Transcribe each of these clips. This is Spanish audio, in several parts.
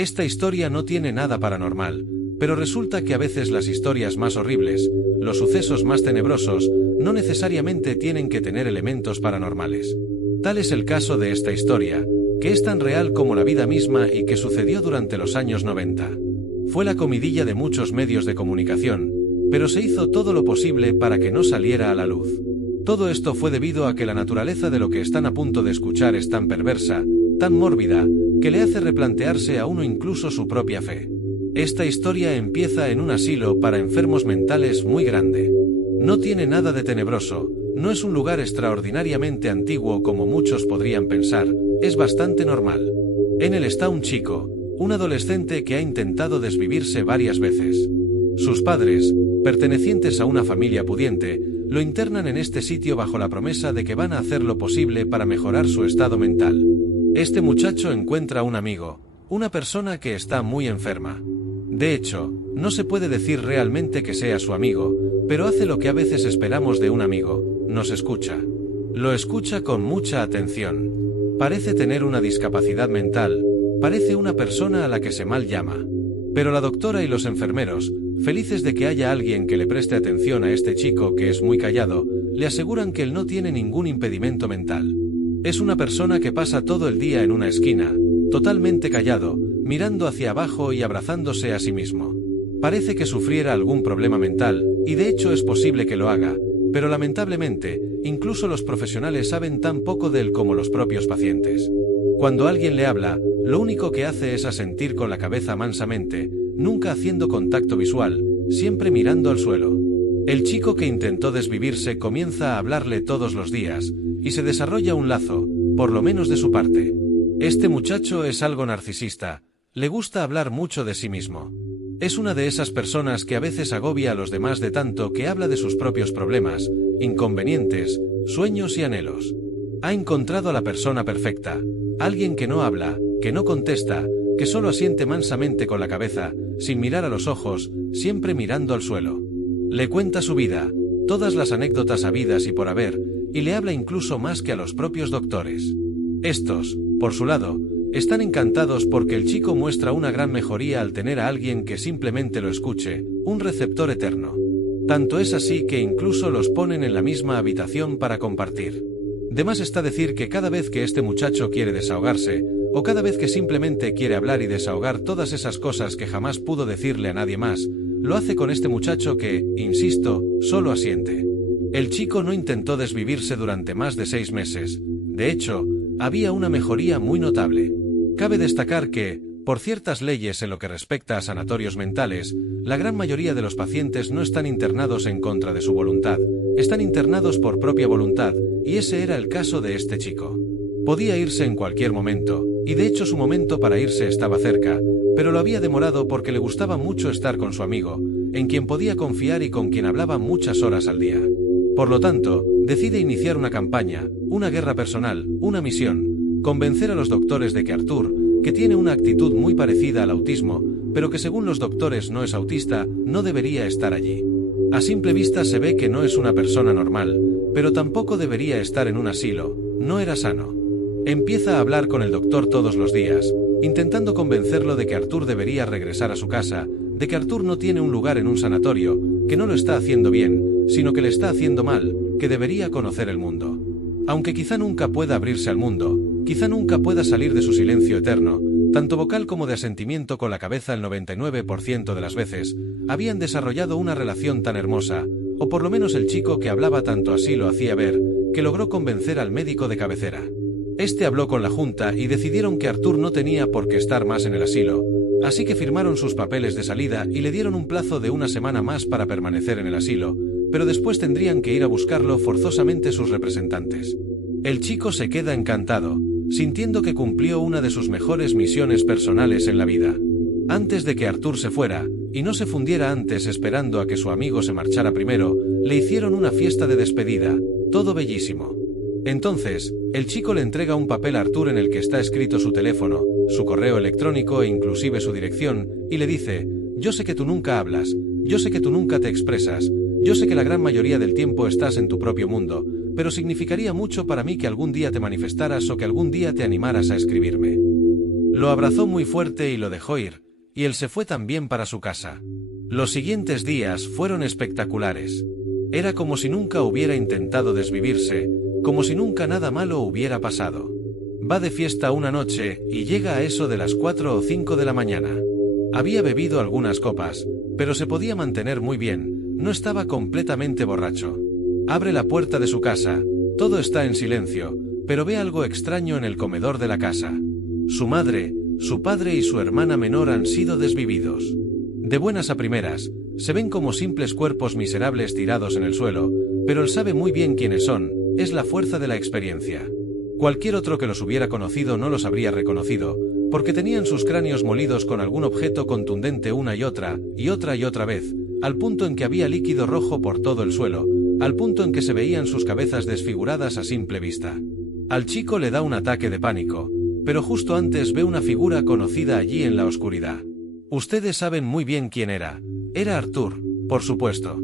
Esta historia no tiene nada paranormal, pero resulta que a veces las historias más horribles, los sucesos más tenebrosos, no necesariamente tienen que tener elementos paranormales. Tal es el caso de esta historia, que es tan real como la vida misma y que sucedió durante los años 90. Fue la comidilla de muchos medios de comunicación, pero se hizo todo lo posible para que no saliera a la luz. Todo esto fue debido a que la naturaleza de lo que están a punto de escuchar es tan perversa, tan mórbida, que le hace replantearse a uno incluso su propia fe. Esta historia empieza en un asilo para enfermos mentales muy grande. No tiene nada de tenebroso, no es un lugar extraordinariamente antiguo como muchos podrían pensar, es bastante normal. En él está un chico, un adolescente que ha intentado desvivirse varias veces. Sus padres, pertenecientes a una familia pudiente, lo internan en este sitio bajo la promesa de que van a hacer lo posible para mejorar su estado mental. Este muchacho encuentra un amigo, una persona que está muy enferma. De hecho, no se puede decir realmente que sea su amigo, pero hace lo que a veces esperamos de un amigo, nos escucha. Lo escucha con mucha atención. Parece tener una discapacidad mental, parece una persona a la que se mal llama. Pero la doctora y los enfermeros, felices de que haya alguien que le preste atención a este chico que es muy callado, le aseguran que él no tiene ningún impedimento mental. Es una persona que pasa todo el día en una esquina, totalmente callado, mirando hacia abajo y abrazándose a sí mismo. Parece que sufriera algún problema mental, y de hecho es posible que lo haga, pero lamentablemente, incluso los profesionales saben tan poco de él como los propios pacientes. Cuando alguien le habla, lo único que hace es asentir con la cabeza mansamente, nunca haciendo contacto visual, siempre mirando al suelo. El chico que intentó desvivirse comienza a hablarle todos los días, y se desarrolla un lazo, por lo menos de su parte. Este muchacho es algo narcisista, le gusta hablar mucho de sí mismo. Es una de esas personas que a veces agobia a los demás de tanto que habla de sus propios problemas, inconvenientes, sueños y anhelos. Ha encontrado a la persona perfecta, alguien que no habla, que no contesta, que solo asiente mansamente con la cabeza, sin mirar a los ojos, siempre mirando al suelo. Le cuenta su vida, todas las anécdotas habidas y por haber, y le habla incluso más que a los propios doctores. Estos, por su lado, están encantados porque el chico muestra una gran mejoría al tener a alguien que simplemente lo escuche, un receptor eterno. Tanto es así que incluso los ponen en la misma habitación para compartir. De más está decir que cada vez que este muchacho quiere desahogarse, o cada vez que simplemente quiere hablar y desahogar todas esas cosas que jamás pudo decirle a nadie más, lo hace con este muchacho que, insisto, solo asiente. El chico no intentó desvivirse durante más de 6 meses. De hecho, había una mejoría muy notable. Cabe destacar que, por ciertas leyes en lo que respecta a sanatorios mentales, la gran mayoría de los pacientes no están internados en contra de su voluntad, están internados por propia voluntad, y ese era el caso de este chico. Podía irse en cualquier momento, y de hecho su momento para irse estaba cerca, pero lo había demorado porque le gustaba mucho estar con su amigo, en quien podía confiar y con quien hablaba muchas horas al día. Por lo tanto, decide iniciar una campaña, una guerra personal, una misión, convencer a los doctores de que Arthur, que tiene una actitud muy parecida al autismo, pero que según los doctores no es autista, no debería estar allí. A simple vista se ve que no es una persona normal, pero tampoco debería estar en un asilo, no era sano. Empieza a hablar con el doctor todos los días, intentando convencerlo de que Arthur debería regresar a su casa, de que Arthur no tiene un lugar en un sanatorio, que no lo está haciendo bien, sino que le está haciendo mal, que debería conocer el mundo. Aunque quizá nunca pueda abrirse al mundo, quizá nunca pueda salir de su silencio eterno, tanto vocal como de asentimiento con la cabeza el 99% de las veces, habían desarrollado una relación tan hermosa, o por lo menos el chico que hablaba tanto así lo hacía ver, que logró convencer al médico de cabecera. Este habló con la junta y decidieron que Arthur no tenía por qué estar más en el asilo, así que firmaron sus papeles de salida y le dieron un plazo de 1 semana más para permanecer en el asilo, pero después tendrían que ir a buscarlo forzosamente sus representantes. El chico se queda encantado, sintiendo que cumplió una de sus mejores misiones personales en la vida. Antes de que Arthur se fuera, y no se fundiera antes esperando a que su amigo se marchara primero, le hicieron una fiesta de despedida, todo bellísimo. Entonces, el chico le entrega un papel a Arthur en el que está escrito su teléfono, su correo electrónico e inclusive su dirección, y le dice: yo sé que tú nunca hablas, yo sé que tú nunca te expresas, yo sé que la gran mayoría del tiempo estás en tu propio mundo, pero significaría mucho para mí que algún día te manifestaras o que algún día te animaras a escribirme. Lo abrazó muy fuerte y lo dejó ir, y él se fue también para su casa. Los siguientes días fueron espectaculares. Era como si nunca hubiera intentado desvivirse, como si nunca nada malo hubiera pasado. Va de fiesta una noche, y llega a eso de las 4 o 5 de la mañana. Había bebido algunas copas, pero se podía mantener muy bien, no estaba completamente borracho. Abre la puerta de su casa, todo está en silencio, pero ve algo extraño en el comedor de la casa. Su madre, su padre y su hermana menor han sido desvividos. De buenas a primeras, se ven como simples cuerpos miserables tirados en el suelo, pero él sabe muy bien quiénes son, es la fuerza de la experiencia. Cualquier otro que los hubiera conocido no los habría reconocido, porque tenían sus cráneos molidos con algún objeto contundente una y otra vez, al punto en que había líquido rojo por todo el suelo, al punto en que se veían sus cabezas desfiguradas a simple vista. Al chico le da un ataque de pánico, pero justo antes ve una figura conocida allí en la oscuridad. Ustedes saben muy bien quién era. Era Arthur, por supuesto.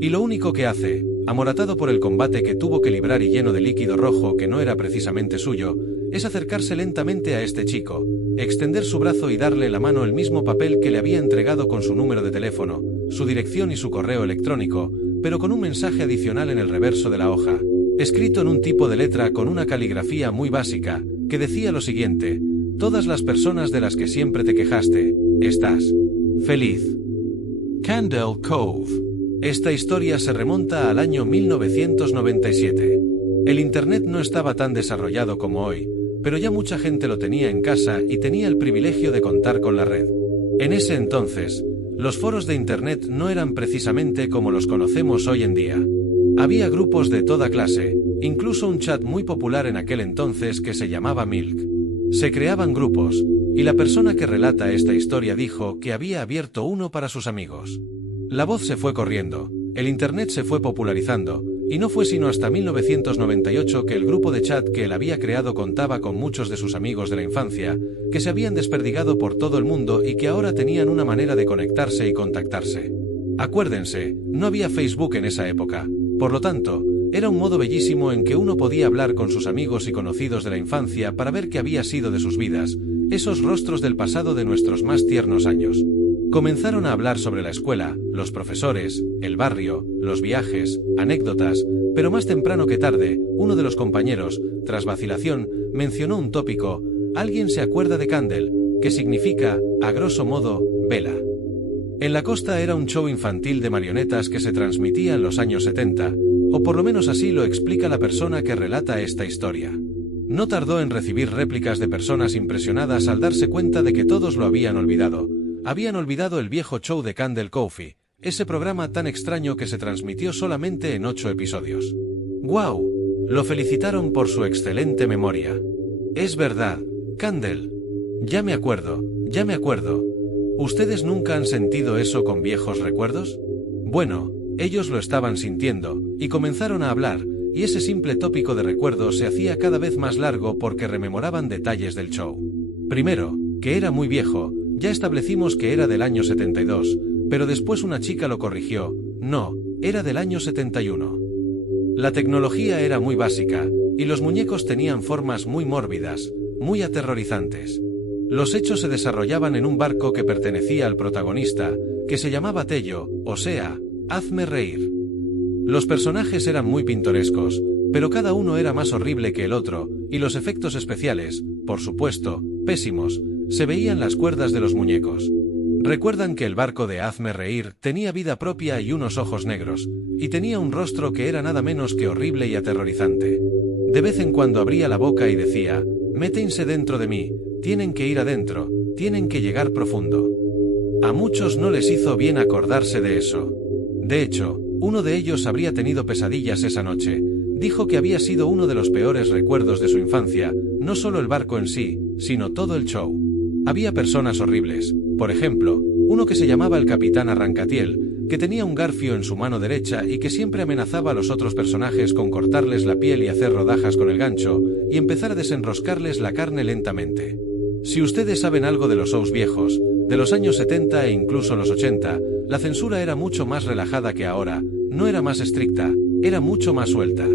Y lo único que hace, amoratado por el combate que tuvo que librar y lleno de líquido rojo que no era precisamente suyo, es acercarse lentamente a este chico, extender su brazo y darle en la mano el mismo papel que le había entregado con su número de teléfono, su dirección y su correo electrónico, pero con un mensaje adicional en el reverso de la hoja, escrito en un tipo de letra con una caligrafía muy básica, que decía lo siguiente: todas las personas de las que siempre te quejaste, estás feliz. Candle Cove. Esta historia se remonta al año 1997. El Internet no estaba tan desarrollado como hoy, pero ya mucha gente lo tenía en casa y tenía el privilegio de contar con la red. En ese entonces, los foros de Internet no eran precisamente como los conocemos hoy en día. Había grupos de toda clase, incluso un chat muy popular en aquel entonces que se llamaba Milk. Se creaban grupos, y la persona que relata esta historia dijo que había abierto uno para sus amigos. La voz se fue corriendo, el Internet se fue popularizando, y no fue sino hasta 1998 que el grupo de chat que él había creado contaba con muchos de sus amigos de la infancia, que se habían desperdigado por todo el mundo y que ahora tenían una manera de conectarse y contactarse. Acuérdense, no había Facebook en esa época, por lo tanto, era un modo bellísimo en que uno podía hablar con sus amigos y conocidos de la infancia para ver qué había sido de sus vidas, esos rostros del pasado de nuestros más tiernos años. Comenzaron a hablar sobre la escuela, los profesores, el barrio, los viajes, anécdotas, pero más temprano que tarde, uno de los compañeros, tras vacilación, mencionó un tópico: ¿alguien se acuerda de Candle?, que significa, a grosso modo, vela. En la costa era un show infantil de marionetas que se transmitía en los años 70, o por lo menos así lo explica la persona que relata esta historia. No tardó en recibir réplicas de personas impresionadas al darse cuenta de que todos lo habían olvidado. Habían olvidado el viejo show de Candle Cove, ese programa tan extraño que se transmitió solamente en 8 episodios. ¡Guau! Lo felicitaron por su excelente memoria. Es verdad, Candle. Ya me acuerdo. ¿Ustedes nunca han sentido eso con viejos recuerdos? Bueno, ellos lo estaban sintiendo, y comenzaron a hablar, y ese simple tópico de recuerdo se hacía cada vez más largo porque rememoraban detalles del show. Primero, que era muy viejo. Ya establecimos que era del año 72, pero después una chica lo corrigió: no, era del año 71. La tecnología era muy básica, y los muñecos tenían formas muy mórbidas, muy aterrorizantes. Los hechos se desarrollaban en un barco que pertenecía al protagonista, que se llamaba Tello, o sea, hazme reír. Los personajes eran muy pintorescos, pero cada uno era más horrible que el otro, y los efectos especiales, por supuesto, pésimos. Se veían las cuerdas de los muñecos. Recuerdan que el barco de Hazme Reír tenía vida propia y unos ojos negros, y tenía un rostro que era nada menos que horrible y aterrorizante. De vez en cuando abría la boca y decía: métense dentro de mí, tienen que ir adentro, tienen que llegar profundo. A muchos no les hizo bien acordarse de eso. De hecho, uno de ellos habría tenido pesadillas esa noche. Dijo que había sido uno de los peores recuerdos de su infancia, no solo el barco en sí, sino todo el show. Había personas horribles, por ejemplo, uno que se llamaba el Capitán Arrancatiel, que tenía un garfio en su mano derecha y que siempre amenazaba a los otros personajes con cortarles la piel y hacer rodajas con el gancho, y empezar a desenroscarles la carne lentamente. Si ustedes saben algo de los shows viejos, de los años 70 e incluso los 80, la censura era mucho más relajada que ahora, no era más estricta, era mucho más suelta.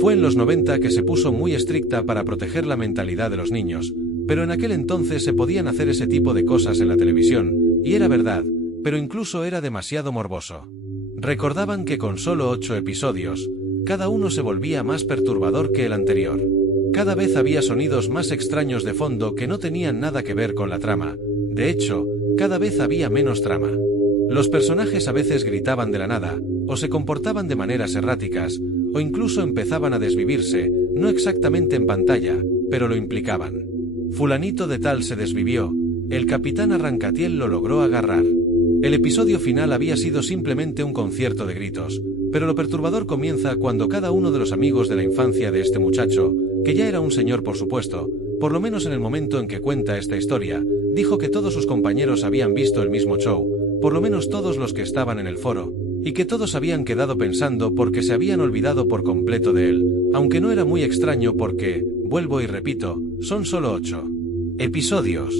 Fue en los 90 que se puso muy estricta para proteger la mentalidad de los niños, pero en aquel entonces se podían hacer ese tipo de cosas en la televisión, y era verdad, pero incluso era demasiado morboso. Recordaban que con solo 8 episodios, cada uno se volvía más perturbador que el anterior. Cada vez había sonidos más extraños de fondo que no tenían nada que ver con la trama. De hecho, cada vez había menos trama. Los personajes a veces gritaban de la nada, o se comportaban de maneras erráticas, o incluso empezaban a desvivirse, no exactamente en pantalla, pero lo implicaban. Fulanito de tal se desvivió, el capitán Arrancatiel lo logró agarrar. El episodio final había sido simplemente un concierto de gritos, pero lo perturbador comienza cuando cada uno de los amigos de la infancia de este muchacho, que ya era un señor por supuesto, por lo menos en el momento en que cuenta esta historia, dijo que todos sus compañeros habían visto el mismo show, por lo menos todos los que estaban en el foro, y que todos habían quedado pensando porque se habían olvidado por completo de él, aunque no era muy extraño porque, vuelvo y repito, son solo 8 episodios.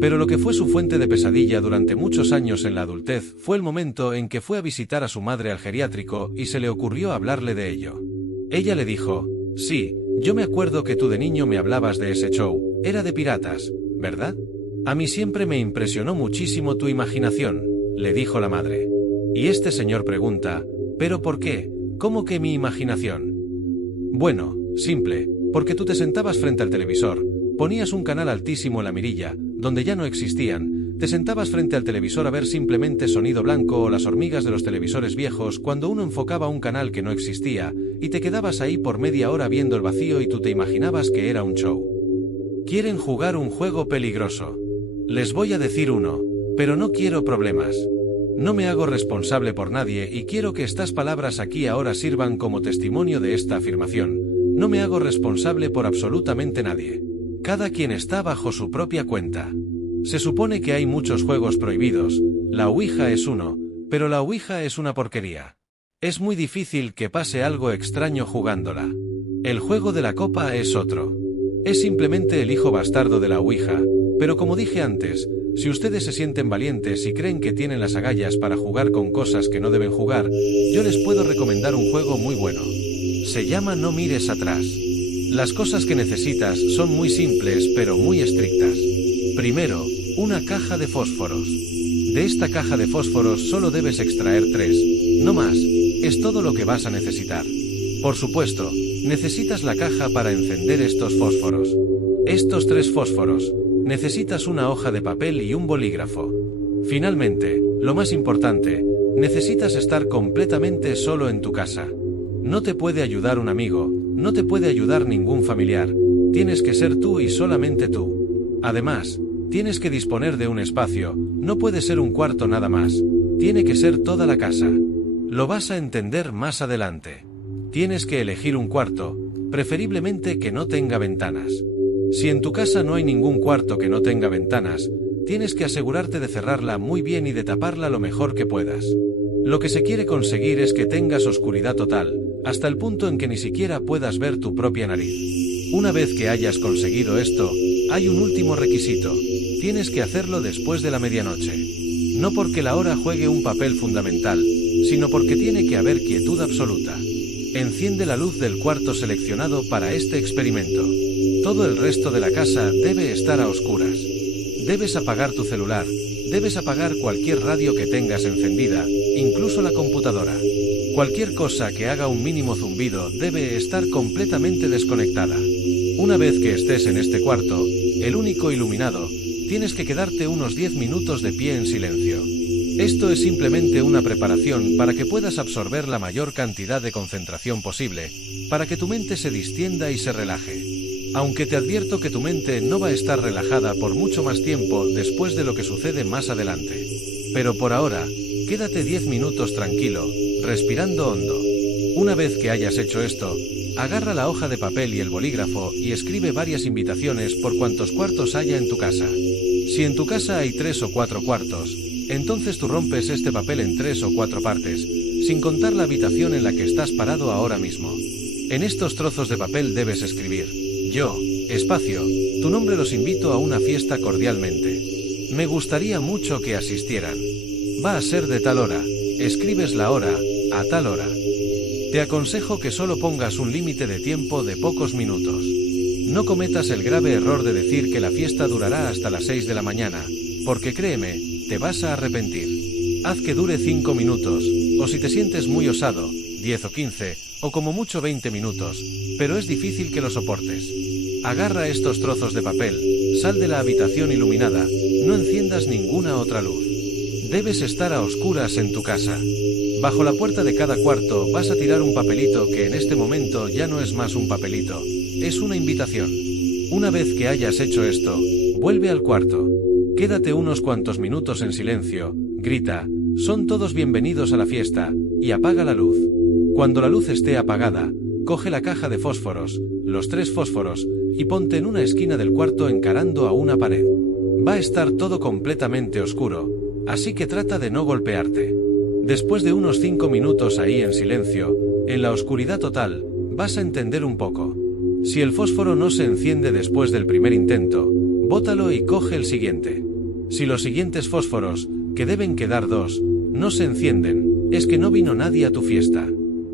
Pero lo que fue su fuente de pesadilla durante muchos años en la adultez fue el momento en que fue a visitar a su madre al geriátrico y se le ocurrió hablarle de ello. Ella le dijo, sí, yo me acuerdo que tú de niño me hablabas de ese show, era de piratas, ¿verdad? A mí siempre me impresionó muchísimo tu imaginación, le dijo la madre. Y este señor pregunta, ¿pero por qué? ¿Cómo que mi imaginación? Bueno, simple, porque tú te sentabas frente al televisor, ponías un canal altísimo en la mirilla, donde ya no existían, te sentabas frente al televisor a ver simplemente sonido blanco o las hormigas de los televisores viejos cuando uno enfocaba un canal que no existía, y te quedabas ahí por media hora viendo el vacío y tú te imaginabas que era un show. Quieren jugar un juego peligroso. Les voy a decir uno, pero no quiero problemas. No me hago responsable por nadie y quiero que estas palabras aquí ahora sirvan como testimonio de esta afirmación. No me hago responsable por absolutamente nadie. Cada quien está bajo su propia cuenta. Se supone que hay muchos juegos prohibidos, la Ouija es uno, pero la Ouija es una porquería. Es muy difícil que pase algo extraño jugándola. El juego de la copa es otro. Es simplemente el hijo bastardo de la Ouija, pero como dije antes, si ustedes se sienten valientes y creen que tienen las agallas para jugar con cosas que no deben jugar, yo les puedo recomendar un juego muy bueno. Se llama No mires atrás. Las cosas que necesitas son muy simples pero muy estrictas. Primero, una caja de fósforos. De esta caja de fósforos solo debes extraer 3, no más, es todo lo que vas a necesitar. Por supuesto, necesitas la caja para encender estos fósforos. Estos 3 fósforos, necesitas una hoja de papel y un bolígrafo. Finalmente, lo más importante, necesitas estar completamente solo en tu casa. No te puede ayudar un amigo, no te puede ayudar ningún familiar, tienes que ser tú y solamente tú. Además, tienes que disponer de un espacio, no puede ser un cuarto nada más, tiene que ser toda la casa. Lo vas a entender más adelante. Tienes que elegir un cuarto, preferiblemente que no tenga ventanas. Si en tu casa no hay ningún cuarto que no tenga ventanas, tienes que asegurarte de cerrarla muy bien y de taparla lo mejor que puedas. Lo que se quiere conseguir es que tengas oscuridad total, hasta el punto en que ni siquiera puedas ver tu propia nariz. Una vez que hayas conseguido esto, hay un último requisito, tienes que hacerlo después de la medianoche. No porque la hora juegue un papel fundamental, sino porque tiene que haber quietud absoluta. Enciende la luz del cuarto seleccionado para este experimento. Todo el resto de la casa debe estar a oscuras. Debes apagar tu celular, debes apagar cualquier radio que tengas encendida, incluso la computadora. Cualquier cosa que haga un mínimo zumbido debe estar completamente desconectada. Una vez que estés en este cuarto, el único iluminado, tienes que quedarte unos 10 minutos de pie en silencio. Esto es simplemente una preparación para que puedas absorber la mayor cantidad de concentración posible, para que tu mente se distienda y se relaje. Aunque te advierto que tu mente no va a estar relajada por mucho más tiempo después de lo que sucede más adelante. Pero por ahora, quédate 10 minutos tranquilo, respirando hondo. Una vez que hayas hecho esto, agarra la hoja de papel y el bolígrafo y escribe varias invitaciones por cuantos cuartos haya en tu casa. Si en tu casa hay 3 o 4 cuartos, entonces tú rompes este papel en 3 o 4 partes, sin contar la habitación en la que estás parado ahora mismo. En estos trozos de papel debes escribir: yo, espacio, tu nombre, los invito a una fiesta cordialmente. Me gustaría mucho que asistieran. Va a ser de tal hora, escribes la hora, a tal hora. Te aconsejo que solo pongas un límite de tiempo de pocos minutos. No cometas el grave error de decir que la fiesta durará hasta las 6 de la mañana, porque créeme, te vas a arrepentir. Haz que dure 5 minutos, o si te sientes muy osado, 10 o 15, o como mucho 20 minutos, pero es difícil que lo soportes. Agarra estos trozos de papel, sal de la habitación iluminada, no enciendas ninguna otra luz. Debes estar a oscuras en tu casa. Bajo la puerta de cada cuarto vas a tirar un papelito que en este momento ya no es más un papelito, es una invitación. Una vez que hayas hecho esto, vuelve al cuarto. Quédate unos cuantos minutos en silencio, grita, son todos bienvenidos a la fiesta, y apaga la luz. Cuando la luz esté apagada, coge la caja de fósforos, los 3 fósforos, y ponte en una esquina del cuarto encarando a una pared. Va a estar todo completamente oscuro, así que trata de no golpearte. Después de unos 5 minutos ahí en silencio, en la oscuridad total, vas a entender un poco. Si el fósforo no se enciende después del primer intento, bótalo y coge el siguiente. Si los siguientes fósforos, que deben quedar 2, no se encienden, es que no vino nadie a tu fiesta.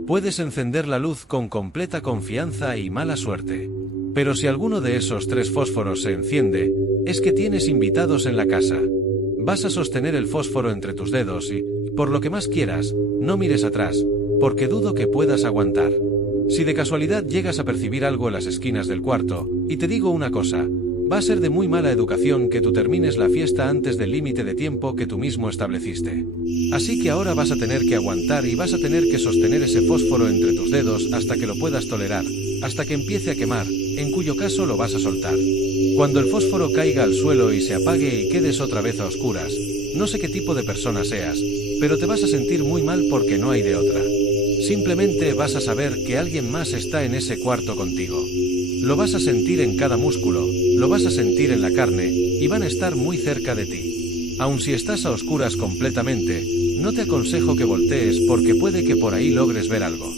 Puedes encender la luz con completa confianza y mala suerte. Pero si alguno de esos 3 fósforos se enciende, es que tienes invitados en la casa. Vas a sostener el fósforo entre tus dedos y, por lo que más quieras, no mires atrás, porque dudo que puedas aguantar. Si de casualidad llegas a percibir algo en las esquinas del cuarto, y te digo una cosa, va a ser de muy mala educación que tú termines la fiesta antes del límite de tiempo que tú mismo estableciste. Así que ahora vas a tener que aguantar y vas a tener que sostener ese fósforo entre tus dedos hasta que lo puedas tolerar, hasta que empiece a quemar, en cuyo caso lo vas a soltar. Cuando el fósforo caiga al suelo y se apague y quedes otra vez a oscuras, no sé qué tipo de persona seas, pero te vas a sentir muy mal porque no hay de otra. Simplemente vas a saber que alguien más está en ese cuarto contigo. Lo vas a sentir en cada músculo, lo vas a sentir en la carne, y van a estar muy cerca de ti. Aun si estás a oscuras completamente, no te aconsejo que voltees porque puede que por ahí logres ver algo.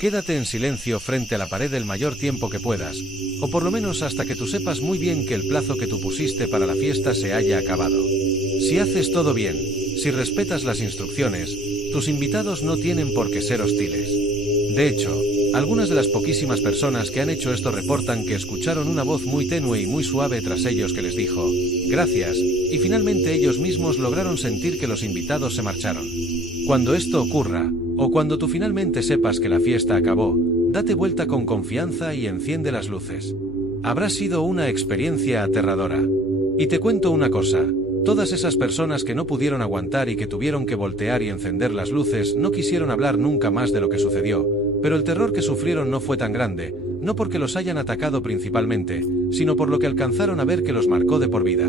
Quédate en silencio frente a la pared el mayor tiempo que puedas, o por lo menos hasta que tú sepas muy bien que el plazo que tú pusiste para la fiesta se haya acabado. Si haces todo bien, si respetas las instrucciones, tus invitados no tienen por qué ser hostiles. De hecho, algunas de las poquísimas personas que han hecho esto reportan que escucharon una voz muy tenue y muy suave tras ellos que les dijo, gracias, y finalmente ellos mismos lograron sentir que los invitados se marcharon. Cuando esto ocurra, o cuando tú finalmente sepas que la fiesta acabó, date vuelta con confianza y enciende las luces. Habrá sido una experiencia aterradora. Y te cuento una cosa, todas esas personas que no pudieron aguantar y que tuvieron que voltear y encender las luces no quisieron hablar nunca más de lo que sucedió, pero el terror que sufrieron no fue tan grande, no porque los hayan atacado principalmente, sino por lo que alcanzaron a ver que los marcó de por vida.